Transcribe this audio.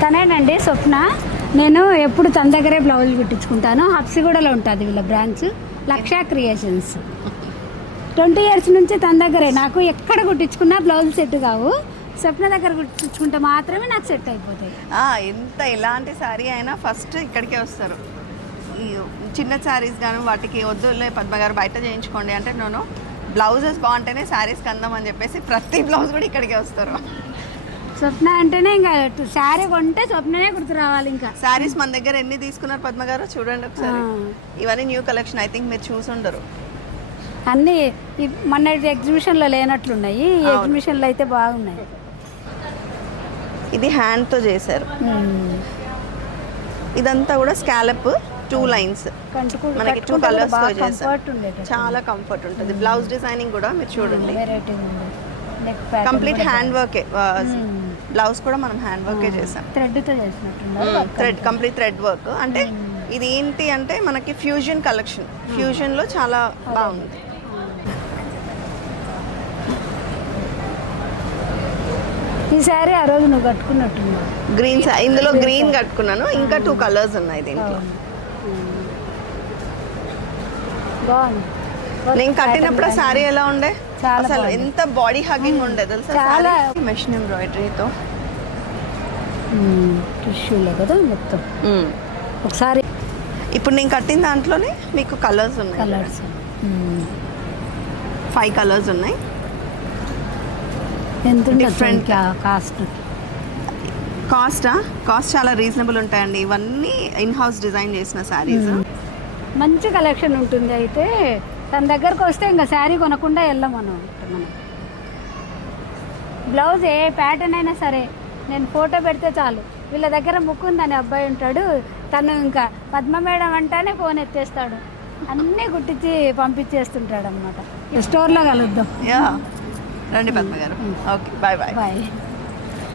తనేనండి స్వప్న. నేను ఎప్పుడు తన దగ్గరే బ్లౌజ్ కుట్టించుకుంటాను. హబ్సిగూడలో ఉంటుంది వీళ్ళ బ్రాంచ్, లక్ష క్రియేషన్స్. 20 years నుంచి తన దగ్గరే. నాకు ఎక్కడ కుట్టించుకున్నా బ్లౌజ్ సెట్ కావు, స్వప్న దగ్గర కుట్టించుకుంటే మాత్రమే నాకు సెట్ అయిపోతాయి. ఎంత ఎలాంటి శారీ అయినా ఫస్ట్ ఇక్కడికే వస్తారు. ఈ చిన్న శారీస్ కానీ వాటికి వద్దులే పద్మ గారు బయట చేయించుకోండి అంటే నేను బ్లౌజెస్ బాగుంటేనే శారీస్కి అందం అని చెప్పేసి ప్రతి బ్లౌజ్ కూడా ఇక్కడికే వస్తారు. స్వప్న అంటేనే ఇంకా శారీ కొంటే స్వప్ననే గుర్తు రావాలి. ఇంకా శారీస్ మన దగ్గర ఎన్ని తీసుకున్నారు పద్మ గారు చూడండి ఒకసారి. ఇవన్నీ న్యూ కలెక్షన్, ఐ థింక్ మీరు చూసుండరు. అన్నీ మొన్న ఎగ్జిబిషన్లో లేనట్లున్నాయి, ఈ ఎగ్జిబిషన్లో అయితే బాగున్నాయి. ఇది హ్యాండ్తో చేశారు. ఇదంతా కూడా స్కాలప్ 2 lines, మనకి 2 colours తో చేశారు. చాలా కంఫర్ట్ ఉంటుంది. బ్లౌజ్ డిజైనింగ్ కూడా మీరు చూడండి, కంప్లీట్ హ్యాండ్ వర్కే. బ్లౌజ్ కూడా మనం హ్యాండ్ వర్కే చేసాం, థ్రెడ్తో చేసినట్టు కంప్లీట్ థ్రెడ్ వర్క్. అంటే ఇది ఏంటి అంటే మనకి ఫ్యూజన్ కలెక్షన్, ఫ్యూజన్లో చాలా బాగుంది. ఈ సారీ ఆ రోజు నువ్వు కట్టుకున్నట్టున్నావు, గ్రీన్. ఇందులో గ్రీన్ కట్టుకున్నాను, ఇంకా 2 colours ఉన్నాయి దీంట్లో. బాగుంది. నేను కట్టినప్పుడు సారీ ఎలా ఉండే, అసలు ఎంత బాడీ హగ్గింగ్ ఉండే తెలుసా. చాలా మెషిన్ ఎంబ్రాయిడరీతో టిష్యూలే కదా మొత్తం. ఒకసారి ఇప్పుడు నేను కట్టిన దాంట్లోనే మీకు కలర్స్ ఉన్నాయి, కలర్స్ 5 colours ఉన్నాయి. ఎంత డిఫరెంట్ కాస్ట్ కాస్ట్ చాలా రీజనబుల్ ఉంటాయండి. ఇవన్నీ ఇన్ హౌస్ డిజైన్ చేసిన శారీస్. మంచి కలెక్షన్ ఉంటుంది. అయితే తన దగ్గరకు వస్తే ఇంకా శారీ కొనకుండా వెళ్ళాం మనం. బ్లౌజ్ ఏ ప్యాటర్న్ అయినా సరే నేను ఫోటో పెడితే చాలు. వీళ్ళ దగ్గర ముక్కుందని అబ్బాయి ఉంటాడు, తను ఇంకా పద్మ మేడం అంటేనే ఫోన్ ఎత్తేస్తాడు, అన్నీ కుట్టించి పంపించేస్తుంటాడు అనమాట. స్టోర్లో కలుద్దాం. రండి పద్మ గారు. Okay, bye bye. బాయ్.